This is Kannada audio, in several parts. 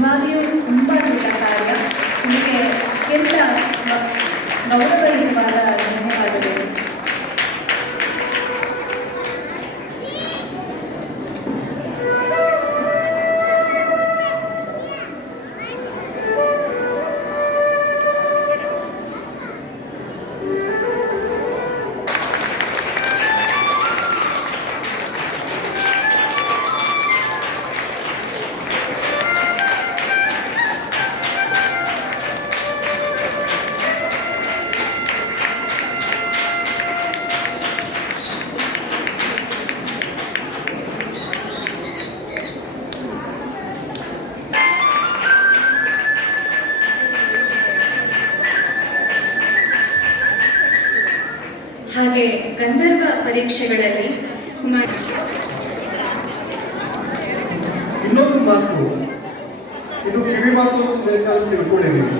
ನಿಜವಾಗಿಯೂ ತುಂಬ ದೊಡ್ಡ ಕಾರ್ಯ ನಿಮಗೆ ಅತ್ಯಂತ ಗೌರವಯುತವಾದ ಧನ್ಯವಾದಗಳು ಹಾಗೆ ಗಂಧರ್ವ ಪರೀಕ್ಷೆಗಳಲ್ಲಿ ಇನ್ನೊಂದು ಮಾತು, ಇದು ಕಿವಿ ಮಾತು ಬೇಕಾದ್ರೆ ತಿಳ್ಕೊಂಡಿದ್ದೀನಿ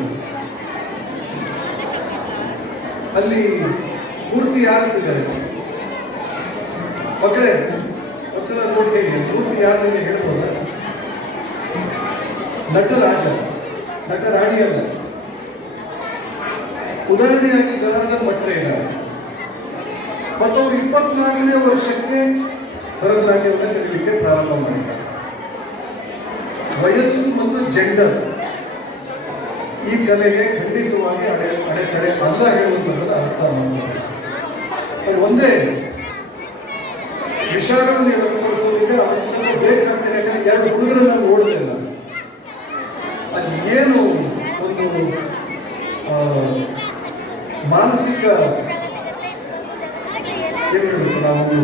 ಅಲ್ಲಿ ಮೂರ್ತಿ ಯಾರಿದ್ದಾರೆ ಮಕ್ಕಳೇ, ಒಂದ್ಸಲ ನೋಡಿ ಹೇಳಿ, ಮೂರ್ತಿ ಯಾರು ನಿಮಗೆ ಹೇಳ್ಬೋದ? ನಟರಾಜ ನಟರಾಣಿ ಅಲ್ಲ. ಉದಾಹರಣೆಯಾಗಿ ಜನಾರ್ದನ್ ಭಟ್ರೆ ಇದ್ದಾರೆ. ಮತ್ತು ಅವರು ಇಪ್ಪತ್ನಾಲ್ಕನೇ ವರ್ಷಕ್ಕೆ ಭರತನಾಟ್ಯವನ್ನು ಕಲಿಯಲಿಕ್ಕೆ ಪ್ರಾರಂಭ ಮಾಡಿದ್ದಾರೆ. ವಯಸ್ಸು ಮತ್ತು ಜೆಂಡರ್ ಈ ಕಲೆಗೆ ಖಂಡಿತವಾಗಿ ಅಡೆ ಅಡೆತಡೆ ಅಲ್ಲ ಹೇಳುವಂಥದ್ದು ಅರ್ಥ ಅದು ಒಂದೇ ವ್ಯಕ್ತಪಡಿಸೋದಕ್ಕೆ ಅದು ಸ್ವಲ್ಪ ಬೇಕಾಗ್ತದೆ ಯಾಕಂದ್ರೆ ಎರಡು ಹುಡುಗರನ್ನ ನೋಡಲಿಲ್ಲ ಅದು ಏನು ಒಂದು ಮಾನಸಿಕ ನಾವೊಂದು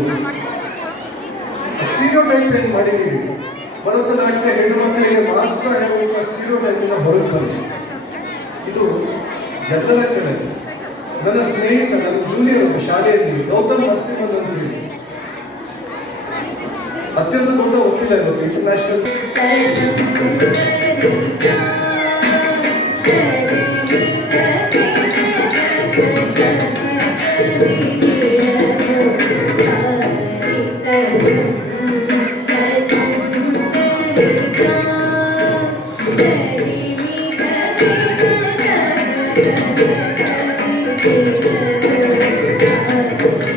ಸ್ಟೀರಿಯೋ ಟೈಪ್ ಮಾಡಿದ್ದೀವಿ ಭರತನಾಟ್ಯ ಹೆಣ್ಣು ಮಕ್ಕಳಿಗೆ ಮಾತ್ರ ಹೇಳುವಂಥ ಸ್ಟೀರಿಯೋ ಟೈಪಿಂದ ಹೊರಗೆ ಬಂದಿದೆ ಇದು ಎಲ್ಲರ ಕಡೆ ನನ್ನ ಸ್ನೇಹಿತ ನನ್ನ ಜೂನಿಯರ್ ಶಾಲೆಯಲ್ಲಿ ಗೌತಮ್ ನರಸಿಂಹ ಅತ್ಯಂತ ದೊಡ್ಡ ವಕೀಲ ಇರೋದು ಇಂಟರ್ನ್ಯಾಷನಲ್ Thank you.